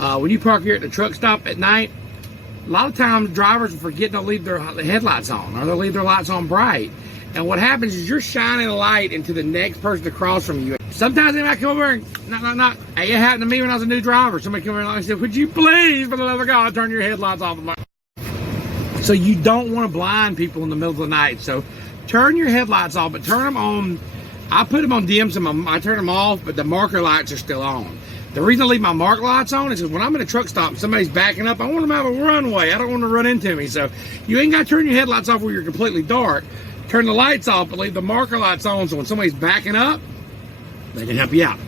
When you park here at the truck stop at night, a lot of times drivers will forget to leave their headlights on, or they'll leave their lights on bright. And what happens is you're shining a light into the next person across from you. Sometimes they might come over and knock. Hey, it happened to me when I was a new driver. Somebody come over and said, "Would you please, for the love of God, turn your headlights off?" So you don't want to blind people in the middle of the night. So turn your headlights off, but turn them on. I put them on dim, so I turn them off, but the marker lights are still on. The reason I leave my mark lights on is because when I'm in a truck stop and somebody's backing up, I want them to have a runway. I don't want them to run into me. So you ain't got to turn your headlights off where you're completely dark. Turn the lights off, but leave the marker lights on so when somebody's backing up, they can help you out.